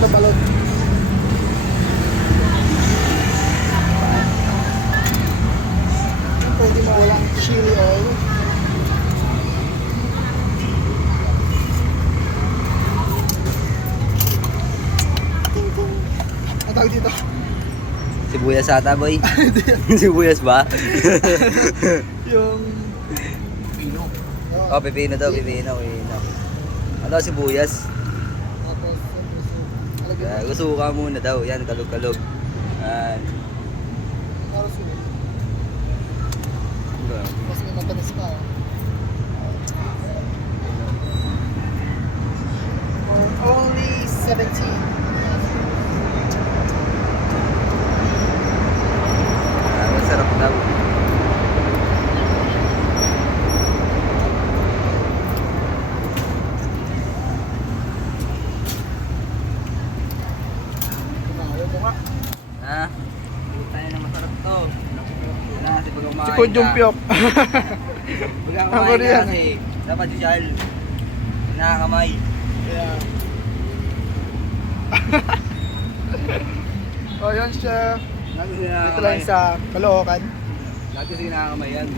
dito balot. Pwede mo walang chili oil. Ang tawag dito? Sibuyas ata, boy. Sibuyas ba? Yung pino. Oh, pipino daw, pipino. Ano, sibuyas? Tapos, alagyan mo. Gusto ka muna daw. Yan, kalog-kalog. Yan. Para sunod. Tapos may matamis pa. For only 17. Masarap daw. Ayaw mo nga. Ha? Tayo na masarap to. Wala kasi pag kumain Si Kudyong Pyok. Pag Ako kumain rin ka yan. kasi, dapat social. Nakakamay. Yeah. Oh, yun siya. Lagi Dito lang sa Caloocan. Lagi kasi nakakamay yan.